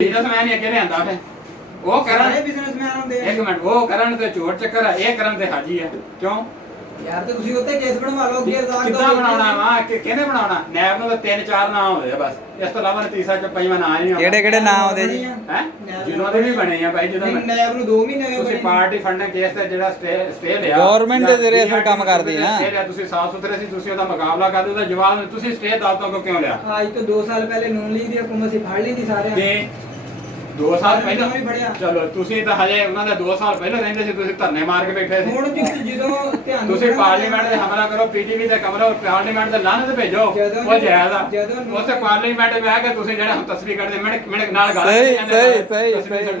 Businessman ਹੀ ਅੱਗੇ ਲਿਆਂਦਾ ਫੇ ਉਹ ਕਰਨ ਸਾਰੇ ਬਿਜ਼ਨਸਮੈਨ ਹੁੰਦੇ ਆ। ਇੱਕ ਮਿੰਟ ਉਹ ਕਰਨ ਤੇ ਚੋਰ ਚੱਕਰ ਆ, ਇਹ ਕਰਨ ਤੇ ਹਾਜੀ ਆ ਕਿਉਂ ਯਾਰ ਤੇ ਤੁਸੀਂ ਉੱਤੇ ਕੇਸ ਬਣਵਾ ਲਓ ਅੱਗੇ ਅਰਦਾਸ ਕਿੱਦਾਂ ਬਣਾਉਣਾ ਵਾ ਕਿਹਨੇ ਬਣਾਉਣਾ ਨੈਬ ਨੂੰ ਤਾਂ 3-4 ਨਾਮ ਹੁੰਦੇ ਆ ਬਸ ਇਸ ਤੋਂ ਇਲਾਵਾ ਤੀਸਰਾ ਪੰਜਵਾਂ ਨਾਂ ਨਹੀਂ ਕਿਹੜੇ ਕਿਹੜੇ ਨਾਂ ਆਉਂਦੇ ਜੀ ਹੈ ਜਿਹਨਾਂ ਦੇ ਵੀ ਬਣੇ ਆ ਭਾਈ ਜਦੋਂ ਨੈਬ ਨੂੰ 2 ਮਹੀਨੇ ਹੋਏ ਤੁਸੀਂ ਪਾਰਟੀ ਫੰਡਿੰਗ ਕੇਸ ਤੇ ਜਿਹੜਾ ਸਟੇ ਲਿਆ ਗਵਰਨਮੈਂਟ ਦੇ ਜ਼ਰੀਏ ਅਸਲ ਕੰਮ ਕਰਦੀ ਨਾ ਤੁਸੀਂ ਸਾਫ ਸੁਥਰੇ ਸੀ ਤੁਸੀਂ ਉਹਦਾ ਮੁਕਾਬਲਾ ਕਰਦੇ ਉਹਦਾ ਜਵਾਬ ਤੁਸੀਂ ਸਟੇ ਅਦਾਲਤੋਂ ਕੋ ਕਿਉਂ ਲਿਆ ਅੱਜ ਤੋਂ 2 ਸਾਲ ਪਹਿਲੇ ਨੂਨ ਲੀਗ ਦੀ ਹਕੂਮਤ ਸੀ ਫੜ ਲਈ ਸੀ ਸਾਰਿਆਂ ਨੇ ਤੇ 2 ਸਾਲ ਪਹਿਲਾਂ ਵੀ ਫੜਿਆ। ਚਲੋ ਤੁਸੀਂ ਤਾਂ ਹਜੇ ਉਹਨਾਂ ਦੇ 2 ਸਾਲ ਪਹਿਲਾਂ ਰਹਿੰਦੇ ਸੀ ਤੁਸੀਂ ਧਰਨੇ ਮਾਰ ਕੇ ਬੈਠੇ ਸੀ ਹੁਣ ਜਦੋਂ ਧਿਆਨ ਤੁਸੀਂ ਪਾਰਲੀਮੈਂਟ ਦੇ ਹਮਲਾ ਕਰੋ ਪੀਟੀਵੀ ਦੇ ਕਮਰਾ ਪਾਰਲੀਮੈਂਟ ਦੇ ਲਾਹਨਤ ਭੇਜੋ ਉਹ ਜਾਇਜ਼ ਆ ਉਸੇ ਪਾਰਲੀਮੈਂਟ ਵਿੱਚ ਬਹਿ ਕੇ ਤੁਸੀਂ ਜਿਹੜਾ ਹੁਣ ਤਸਵੀਰ ਕੱਢਦੇ ਮਿੰਟ ਨਾਲ ਗੱਲ ਸਹੀ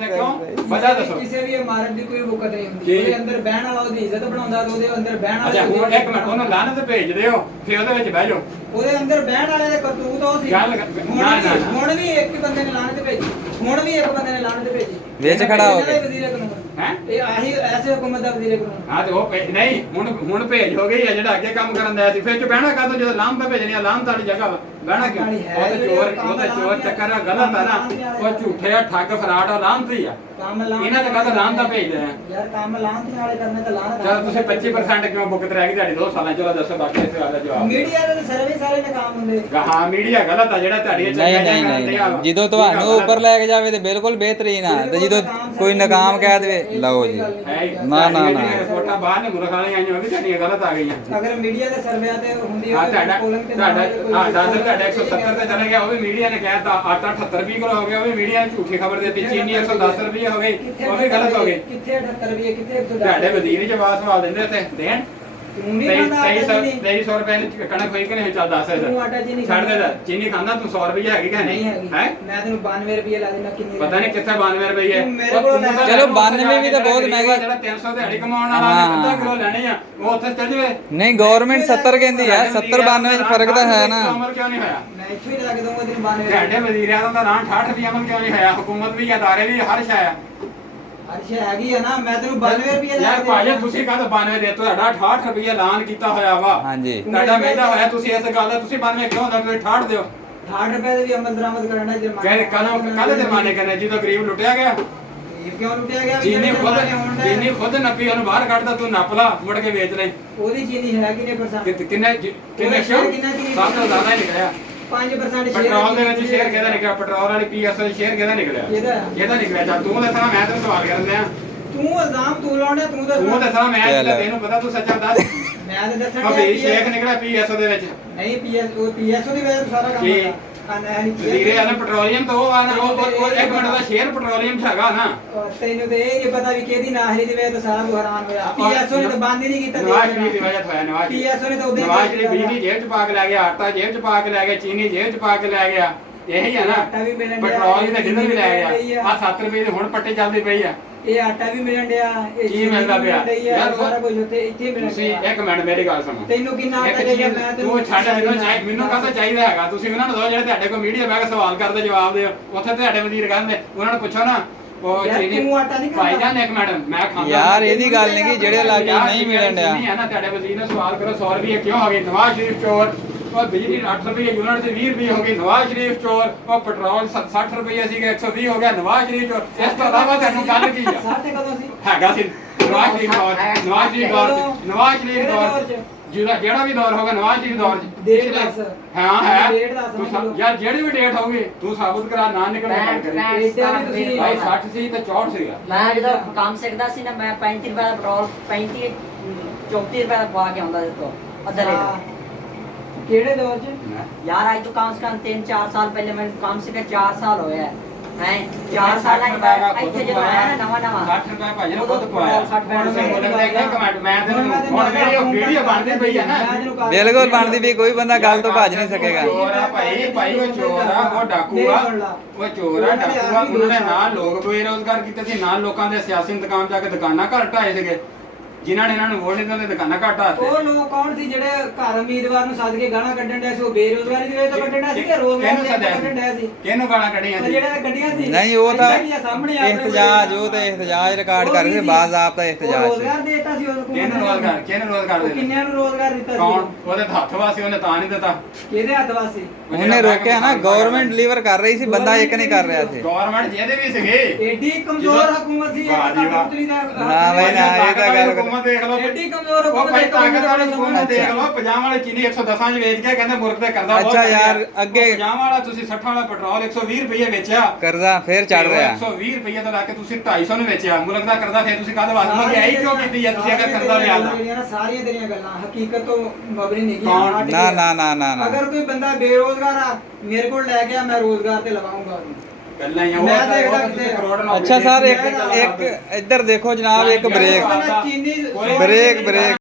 ਕਿਉਂ ਵਜ੍ਹਾ ਦੱਸੋ ਕਿਸੇ ਵੀ ਇਮਾਰਤ ਦੀ ਕੋਈ ਵਕਤ ਨਹੀਂ ਹੁੰਦੀ ਉਹਦੇ ਅੰਦਰ ਬਹਿਣ ਵਾਲਾ ਉਹਦੀ ਇੱਜ਼ਤ ਬਣਾਉਂਦਾ ਤੇ ਉਹਦੇ ਅੰਦਰ ਬਹਿਣ ਅੱਛਾ ਵਾਲਾ ਹੁਣ ਇੱਕ ਮਿੰਟ ਉਹਨੂੰ ਲਾਹਨਤ ਭੇਜ ਦਿਓ ਫਿਰ ਉਹਦੇ ਵਿੱਚ ਬਹਿ ਜਾਓ ਉਹਦੇ ਅੰਦਰ ਬਹਿਣ ਵਾਲੇ ਦੇ ਕਰਤੂਤ ਉਹ ਸੀ ਹੁਣ ਵੀ ਇੱਕ ਬੰਦੇ ਨੇ ਲਾਹਨਤ ਭੇਜੀ ਹੁਣ ਵੀ ਇੱਕ ਬੰਦੇ ਨੇ ਲਾਹਨਤ ਭੇਜੀ ਵਿੱਚ ਖੜਾ ਹੋ ਕੇ ਵਜ਼ੀਰ ਕਾਨੂੰਨ ਹੈ ਇਹ ਆਹੀ ਐਸੇ ਹੁਕੂਮਤ ਦਾ ਵਜ਼ੀਰ ਕਾਨੂੰਨ ਹਾਂ ਤੇ ਉਹ ਨਹੀਂ ਹੁਣ ਭੇਜ ਹੋ ਗਈ ਹੈ ਜਿਹੜਾ ਅੱਗੇ ਕੰਮ ਕਰਨ ਦਿਆ ਸੀ ਫਿਰ ਚ ਬਹਿਣਾ ਕਾਹਤੋਂ ਜਦੋਂ ਲਾਹਨਤ ਭੇਜਣੀ ਆ ਲਾਹਨਤ ਵਾਲੀ ਜਗ੍ਹਾ ਬਹਿਣਾ ਕਿਉਂ ਉਹ ਤੇ ਚੋਰ ਚੱਕਰ ਆ ਗਲਤ ਆ ਨਾ ਉਹ ਝੂਠੇ ਆ ਠੱਗ ਫਰਾਡ ਆ ਲਾਹਨਤ ਹੀ ਆ ਕੰਮ ਲਾਹਨਤ ਇਹਨਾਂ ਤੇ ਕਾਹਤੋਂ ਲਾਹਨਤ ਭੇਜਦੇ ਆ ਯਾਰ ਕੰਮ ਲਾਹਨਤ ਵਾਲੇ ਕਰਨੇ ਤਾਂ ਲਾਹਨਤ ਚਲੋ ਤੁਸੀਂ 25% ਕਿਉਂ ਬੁੱਕਤ ਰਹਿ ਗਈ ਤੁਹਾਡੀ 2 ਸਾਲਾਂ ਚਲੋ ਦੱਸੋ ਬਾਕੀ ਇਸ ਗੱਲ ਦਾ ਜਵਾਬ ਮੀਡੀਆ ਦੇ ਸਰਵੇ ਸਾਰੇ ਨਕਾਮ ਹੁੰਦੇ ਹਾਂ ਮੀਡੀਆ ਗਲਤ ਆ ਜਿਹੜਾ ਤੁਹਾਡੀ ਨਹੀਂ ਜਦੋਂ ਤੁਹਾਨੂੰ ਉੱਪਰ ਲੈ ਕੇ ਜਾਵੇ ਤੇ ਬਿਲਕੁਲ ਬਿਹਤਰੀਨ ਆ ਤੇ ਜਦੋਂ ਕੋਈ ਨਾਕਾਮ ਕਹਿ ਦੇਵੇ ਲਓ ਜੀ ਨਾ ਰਿਪੋਰਟਾਂ ਬਾਹਰ ਨੇ ਮੁਲਕ ਵਾਲੀਆਂ ਆਈਆਂ ਉਹ ਵੀ ਤੁਹਾਡੀਆਂ ਗਲਤ ਆ ਗਈਆਂ ਅਗਰ ਮੀਡੀਆ ਦੇ ਸਰਵੇਆਂ ਤੇ ਹੁੰਦੀ ਹਾਂ ਤੁਹਾਡਾ 170 ਤੇ ਚਲੇ ਗਿਆ ਉਹ ਵੀ ਮੀਡੀਆ ਨੇ ਕਹਿਤਾ ਆਟਾ 78 ਰੁਪਏ ਕਿਲੋ ਹੋ ਗਿਆ ਉਹ ਵੀ ਮੀਡੀਆ ਨੇ ਝੂਠੀ ਖਬਰ ਦਿੱਤੀ ਚੀਨੀ 110 ਰੁਪਏ ਹੋ ਗਈ ਉਹ ਵੀ ਗਲਤ ਹੋ ਗਈ ਕਿੱਥੇ 78 ਰੁਪਏ ਕਿੱਥੇ 110 ਤੁਹਾਡੇ ਵਜ਼ੀਰ ਹੀ ਜਵਾਬ ਸਵਾਲ ਦਿੰਦੇ ਤੇ ਦੇਣ ਤੂੰ ਨਹੀਂ ਖਾਂਦਾ 2300 ਰੁਪਏ ਦੀ ਕਣਕ ਹੋਈ ਕਿ ਨਹੀਂ ਚੱਲ 10000 ਤੂੰ ਆਟਾ ਚੀਨੀ ਛੱਡ ਦੇ ਚੀਨੀ ਖਾਂਦਾ ਤੂੰ 100 ਰੁਪਏ ਹੈਗੀ ਕਿ ਨਹੀਂ ਹੈ ਮੈਂ ਤੈਨੂੰ 92 ਰੁਪਏ ਲਾ ਦੇਣਾ ਕਿੰਨੀ ਪਤਾ ਨਹੀਂ ਕਿੱਥੇ 92 ਰੁਪਏ ਚਲੋ 92 ਵੀ ਤਾਂ ਬਹੁਤ ਮਹਿੰਗੀ ਜਿਹੜਾ 300 ਦਿਹਾੜੀ ਕਮਾਉਣ ਵਾਲਾ ਅੱਧਾ ਕਿਲੋ ਲੈਣੀ ਆ ਉਹ ਉੱਥੇ ਚੱਲ ਜਵੇ ਨਹੀਂ ਗਵਰਨਮੈਂਟ 70 ਕਹਿੰਦੀ ਆ 70 92 ਵਿੱਚ ਫਰਕ ਤਾਂ ਹੈ ਨਾ ਅਮਲ ਕਿਉਂ ਨਹੀਂ ਹੋਇਆ ਮੈਂ ਇੱਥੇ ਹੀ ਲਾ ਕੇ ਦਊਂਗਾ ਤੈਨੂੰ 92 ਤੁਹਾਡੇ ਵਜ਼ੀਰਾਂ ਦਾ ਨਾਂ 68 ਰੁਪਏ ਅਮਲ ਕਿਉਂ ਨਹੀਂ ਹੋਇਆ ਹੁਕੂਮਤ ਵੀ ਅਦਾਰੇ ਵੀ ਹਰ ਸ਼ੈ ਆ ਅੱਛਾ ਹੈਗੀ ਆ ਨਾ ਮੈਂ ਤੈਨੂੰ 92 ਰੁਪਏ ਲਾ ਯਾਰ ਭਾਜੀ ਤੁਸੀਂ ਕਹਿੰਦੇ 92 ਦੇ ਤੁਹਾਡਾ 68 ਰੁਪਏ ਐਲਾਨ ਕੀਤਾ ਹੋਇਆ ਵਾ ਹਾਂਜੀ ਤੁਹਾਡਾ ਮਹਿਦਾ ਹੋਇਆ ਤੁਸੀਂ ਇਸ ਗੱਲ ਦਾ ਤੁਸੀਂ 92 ਕਿਉਂ ਹੁੰਦਾ ਤੁਸੀਂ 68 ਦਿਓ 68 ਰੁਪਏ ਦੇ ਵੀ ਅਮਲ ਦਰਾਮਦ ਕਰਨਾ ਜੁਰਮਾਨਾ ਕੱਲ ਜੁਰਮਾਨੇ ਕਰਨੇ ਜਦੋਂ ਗਰੀਬ ਲੁੱਟਿਆ ਗਿਆ ਇਹ ਕਿਉਂ ਲੁੱਟਿਆ ਗਿਆ ਚੀਨੀ ਖੁਦ ਨੱਪੀ ਉਹਨੂੰ ਬਾਹਰ ਕੱਢਦਾ ਤੂੰ ਨੱਪ ਲਾ ਮੁੜ ਕੇ ਵੇਚ ਲੈ ਉਹਦੀ ਚੀਨੀ ਹੈ ਕਿੰਨੇ ਪਰਸੈਂਟ ਕਿੰਨੇ ਸਭ ਤੋਂ ਜ਼ਿਆਦਾ ਹੀ ਨਿਕਲਿਆ 5% ਪੈਟਰੋਲ ਦੇ ਵਿੱਚ ਸ਼ੇਅਰ ਕਿਹਦਾ ਨਿਕਲਿਆ ਪੈਟਰੋਲ ਵਾਲੀ ਪੀਐਸ ਦਾ ਸ਼ੇਅਰ ਕਿਹਦਾ ਨਿਕਲਿਆ ਇਹਦਾ ਨਿਕਲਿਆ ਚੱਲ ਤੂੰ ਦੱਸਣਾ ਮੈਂ ਤੈਨੂੰ ਸਵਾਲ ਕਰਨ ਦਿਆਂ ਤੂੰ ਇਲਜ਼ਾਮ ਤੂੰ ਲਾਉਣਾ ਤੂੰ ਦੱਸਣਾ ਮੈਂ ਤੈਨੂੰ ਪਤਾ ਤੂੰ ਸੱਚਾ ਦੱਸ ਮੈਂ ਤਾਂ ਦੱਸਣਾ ਵੀ ਸ਼ੇਖ ਨਿਕਲਿਆ ਪੀਐਸ ਦੇ ਵਿੱਚ ਨਹੀਂ ਪੀਐਸ ਦੀ ਵਜ੍ਹਾ ਤੋਂ ਸਾਰਾ ਕੰਮ ਹੋਇਆ ਵਜ਼ੀਰੇ ਆਲਮ ਪੈਟਰੋਲੀਅਮ ਤੋਂ ਉਹ ਆ ਨਾ ਉਹ ਇੱਕ ਮਿੰਟ ਦਾ ਸ਼ੇਅਰ ਪੈਟਰੋਲੀਅਮ ਚ ਹੈਗਾ ਨਾ ਤੈਨੂੰ ਤੇ ਇਹ ਨਹੀਂ ਪਤਾ ਵੀ ਕਿਹਦੀ ਨਾਹਰੀ ਦੀ ਵਜ੍ਹਾ ਤੋਂ ਸਾਰਾ ਕੁਝ ਹੈਰਾਨ ਹੋਇਆ ਪੀਐਸਓ ਨੇ ਤਾਂ ਬੰਦ ਹੀ ਨਹੀਂ ਕੀਤਾ ਨਵਾਜ਼ ਸ਼ਰੀਫ ਦੀ ਵਜ੍ਹਾ ਤੋਂ ਹੋਇਆ ਨਵਾਜ਼ ਪੀਐਸਓ ਨੇ ਤਾਂ ਉਦੋਂ ਨਵਾਜ਼ ਸ਼ਰੀਫ ਬਿਜਲੀ ਜੇਬ ਚ ਪਾ ਕੇ ਲੈ ਗਿਆ ਆਟਾ ਜੇਬ ਚ ਪਾ ਕੇ ਲੈ ਗਿਆ ਚੀਨੀ ਜੇਬ ਚ ਪਾ ਕੇ ਲੈ ਗਿਆ ਇਹੀ ਆ ਨਾ ਪੈਟਰੋਲ ਵੀ ਤਾਂ ਡਿਨਰ ਵੀ ਲੈ ਗਿਆ ਆ 7 ਰੁਪਏ ਦੀ ਹੁਣ ਪੱਟੀ ਚੱਲਦੀ ਪਈ ਆ ਇਹ ਆਟਾ ਵੀ ਮਿਲਣ ਡਿਆ ਇਹ ਕੀ ਮਿਲਦਾ ਪਿਆ ਯਾਰ ਸਾਰਾ ਕੁਝ ਇੱਥੇ ਮਿਲਣ ਤੁਸੀਂ ਇੱਕ ਮਿੰਟ ਮੇਰੀ ਗੱਲ ਸੁਣੋ ਤੈਨੂੰ ਕਿੰਨਾ ਆਟਾ ਚਾਹੀਦਾ ਮੈਂ ਤੂੰ ਛੱਡ ਮੈਨੂੰ ਕਾਹਦਾ ਚਾਹੀਦਾ ਹੈਗਾ ਤੁਸੀਂ ਉਹਨਾਂ ਨੂੰ ਦੋ ਜਿਹੜੇ ਤੁਹਾਡੇ ਕੋਲ ਮੀਡੀਆ ਬਹਿ ਕੇ ਸਵਾਲ ਕਰਦੇ ਜਵਾਬ ਦਿਓ ਉੱਥੇ ਤੁਹਾਡੇ ਵਜ਼ੀਰ ਕਹਿੰਦੇ ਉਹਨਾਂ ਨੂੰ ਪੁੱਛੋ ਨਾ ਉਹ ਚੀਨੀ ਭਾਈ ਜਾਨ ਇੱਕ ਮਿੰਟ ਮੈਂ ਖਾਂਦਾ ਯਾਰ ਇਹਦੀ ਗੱਲ ਨਹੀਂ ਕਿ ਜਿਹੜੇ ਇਲਾਕੇ ਨਹੀਂ ਮਿਲਣ ਡਿਆ ਨਹੀਂ ਹੈ ਨਾ ਤੁਹਾਡੇ ਵਜ਼ੀਰ ਨੂੰ ਸਵਾਲ ਕਰੋ 100 ਰੁਪਏ ਕਿਉਂ ਹੋ ਗਏ ਨਵਾਜ਼ ਸ਼ਰੀਫ ਚੋਰ ਉਹ ਬਿਜਲੀ 8 ਰੁਪਏ ਯੂਨਿਟ ਤੇ 20 ਰੁਪਏ ਹੋ ਗਈ ਨਵਾਜ਼ ਸ਼ਰੀਫ ਚੋਰ ਉਹ ਪੈਟਰੋਲ 60 ਰੁਪਏ ਸੀਗਾ 120 ਹੋ ਗਿਆ ਨਵਾਜ਼ ਸ਼ਰੀਫ ਚੋਰ ਇਸ ਤੋਂ ਇਲਾਵਾ ਤੁਹਾਨੂੰ ਗੱਲ ਕੀ ਆ ਸਾਡੇ ਕਦੋਂ ਸੀ ਹੈਗਾ ਸੀ ਨਵਾਜ਼ ਸ਼ਰੀਫ ਦੌਰ ਜਿਹੜਾ ਵੀ ਦੌਰ ਹੋਗਾ ਨਵਾਜ਼ ਸ਼ਰੀਫ ਦੌਰ ਚ ਹਾਂ ਹੈ ਯਾਰ ਜਿਹੜੀ ਵੀ ਡੇਟ ਹੋਊਗੀ ਤੂੰ ਸਾਬਤ ਕਰਾ ਨਾ ਨਿਕਲਣਾ ਭਾਈ 60 ਸੀ ਤੇ 64 ਸੀਗਾ ਮੈਂ ਜਦੋਂ ਕੰਮ ਸਿੱਖਦਾ ਸੀ ਨਾ ਮੈਂ 35 ਰੁਪਏ ਦਾ ਪੈਟਰੋਲ 35 34 ਰੁਪਏ ਦਾ ਪਵਾ ਕੇ ਆਉਂਦਾ ਸੀ ਤੋਂ ਅੱਧਾ ਲੀਟਰ ਕਿਹੜੇ ਦੌਰ ਚ ਯਾਰ ਅੱਜ ਤੋਂ ਕਮ ਸੇ ਕਮ 3-4 ਸਾਲ ਪਹਿਲੇ ਮੈਨੂੰ ਕੰਮ ਸਿੱਖੇ 4 ਸਾਲ ਹੋਇਆ ਹੈ 4 ਸਾਲਾਂ ਬਾਅਦ ਇੱਥੇ ਜਦੋਂ ਆਇਆ ਨਾ ਨਵਾਂ 60 ਰੁਪਏ ਭਾਜੀ ਨੇ ਖੁਦ ਪਵਾਇਆ ਇੱਕ ਮਿੰਟ ਮੈਂ ਤੈਨੂੰ ਹੁਣ ਵੀਡੀਓ ਬਣਦੀ ਪਈ ਆ ਨਾ ਬਿਲਕੁਲ ਬਣਦੀ ਵੀ ਕੋਈ ਬੰਦਾ ਗੱਲ ਤੋਂ ਭੱਜ ਨਹੀਂ ਸਕੇਗਾ ਚੋਰ ਆ ਭਾਈ ਉਹ ਚੋਰ ਆ ਉਹ ਡਾਕੂ ਆ ਉਹ ਚੋਰ ਆ ਡਾਕੂ ਆ ਉਹਨਾਂ ਨੇ ਨਾ ਲੋਕ ਬੇਰੋਜ਼ਗਾਰ ਕੀਤੇ ਸੀ ਨਾ ਲੋਕਾਂ ਦੇ ਸਿਆਸੀ ਇੰਤਕਾਮ ਜਾ ਕੇ ਦੁਕਾਨਾਂ ਘਰ ਢਾਏ ਸੀਗੇ ਜਿਨ੍ਹਾਂ ਨੇ ਇਹਨਾਂ ਨੂੰ ਵੋਟ ਨਹੀਂ ਦਿੱਤੇ ਦੁਕਾਨਾਂ ਘੱਟ ਆ ਉਹ ਲੋਕ ਕੌਣ ਸੀ ਜਿਹੜੇ ਘਰ ਉਮੀਦਵਾਰ ਨੂੰ ਸੱਦ ਕੇ ਗਾਲਾਂ ਕੱਢਣ ਡਿਆ ਸੀ? ਉਹ ਬੇਰੋਜ਼ਗਾਰੀ ਦੀ ਵਜ੍ਹਾ ਤੋਂ ਕੱਢਣ ਡਿਆ ਸੀ ਕਿ ਰੋਜ਼ਗਾਰ ਦੀ ਵਜ੍ਹਾ ਤੋਂ ਕੱਢਣ ਡਿਆ ਸੀ? ਕਿਹਨੂੰ ਗਾਲਾਂ ਕੱਢੀਆਂ ਉਹ ਸੀ? ਜਿਹੜੇ ਗੱਡੀਆਂ ਸੀ ਨਹੀਂ ਉਹ ਤਾਂ ਇੱਦਾਂ ਹੀ ਆ, ਸਾਹਮਣੇ ਆਪਣੇ ਇhtਜਾਜ, ਉਹ ਤਾਂ ਇhtਜਾਜ ਰਿਕਾਰਡ ਕਰ ਰਹੇ ਬਾਜ਼ਾਬਤਾ ਇhtਜਾਜ ਸੀ। ਰੋਜ਼ਗਾਰ ਦੇਤਾ ਸੀ ਉਸ ਕਿਹਨੂੰ ਰੋਜ਼ਗਾਰ ਉਹ ਦੇ ਕਿੰਨਿਆਂ ਨੂੰ ਰੋਜ਼ਗਾਰ ਦਿੱਤਾ ਸੀ? ਕੌਣ? ਉਹਦੇ ਤਾਂ ਹੱਥ ਵਾਸੀ ਉਹਨੇ ਤਾਂ ਨਹੀਂ ਦਿੱਤਾ। ਕਿਹਦੇ ਹੱਥ ਵਾਸੀ? ਉਹਨੇ ਰੋਕਿਆ ਨਾ, ਗਵਰਨਮੈਂਟ ਲੀਵਰ ਕਰ ਰਹੀ ਸੀ, ਬੰਦਾ ਇੱਕ ਨਹੀਂ ਕਰ ਰਿਹਾ ਸੀ। ਗਵਰਨਮੈਂਟ ਜਿਹਦੇ ਵੀ ਸੀਗੇ ਏਡੀ ਕਮਜ਼ੋਰ ਹਕੂਮਤ ਸੀ ਵਾਹ ਜੀ ਵਾਹ। ਨਾ ਬਈ ਨਾ, ਇਹ ਤਾਂ ਗੱਲ ਹੁਕੂਮਤ ਦੇਖ ਲਓ। ਏਡੀ ਕਮਜ਼ੋਰ ਉਹ ਹਕੂਮਤ ਭਾਈ ਹੈ, ਤਾਕਤ ਵਾਲੀ ਹੁਕੂਮਤ ਦੇਖ ਅੱਛਾ। ਲਓ। 50 ਵਾਲੇ ਚੀਨੀ 110 ਚ ਵੇਚ ਕੇ ਕਹਿੰਦੇ ਮੁਲਕ ਤੇ ਕਰਦਾ ਬਹੁਤ ਅੱਛਾ ਵਧੀਆ। ਯਾਰ, ਅੱਗੇ 50 ਵਾਲਾ ਤੁਸੀਂ 60 ਵਾਲਾ ਪੈਟਰੋਲ 120 ਰੁਪਏ ਵੇਚਿਆ, ਕਰਜ਼ਾ ਫੇਰ ਚੜ ਰਿਹਾ। 120 ਰੁਪਏ ਤੋਂ ਲਾ ਕੇ ਤੁਸੀਂ 250 ਨੂੰ ਵੇਚਿਆ। ਮੁਲਕ ਦਾ ਕਰਜ਼ਾ ਫੇਰ ਤੁਸੀਂ ਕਾਹਦੇ ਵਾਸਤੇ ਮਹਿੰਗਾਈ ਕਿਉਂ ਕੀਤੀ ਹੈ? ਤੁਸੀਂ ਅਗਰ ਕਰਜ਼ਾ ਲਿਆ ਤਾਂ ਜਿਹੜੀਆਂ ਨਾ ਸਾਰੀਆਂ ਤੇਰੀਆਂ ਗੱਲਾਂ ਹਕੀਕਤ ਤੋਂ ਮਬਨੀ ਨਹੀਂ ਕੌਣ? ਹਟ ਨਾ ਗਈਆਂ। ਨਾ ਨਾ ਨਾ ਨਾ ਅਗਰ ਕੋਈ ਬੰਦਾ ਬੇਰੋਜ਼ਗਾਰ ਆ ਮੇਰੇ ਕੋਲ ਲੈ ਗਿਆ, ਮੈਂ ਰੋਜ਼ਗਾਰ ਤੇ ਲਵਾਉਂਗਾ ਉਹਨੂੰ। ਗੱਲਾਂ ਹੀ ਆ। ਮੈਂ ਉਹ ਦੇਖਦਾ ਤਾਂ ਕਿਤੇ ਤੁਸੀਂ ਕਰੋੜ ਨੌਕਰੀ ਅੱਛਾ ਸਰ, ਦੇ ਇੱਕ ਇੱਧਰ ਦੇਖੋ ਜਨਾਬ, ਇੱਕ ਬ੍ਰੇਕ ਚੀਨੀ ਬ੍ਰੇਕ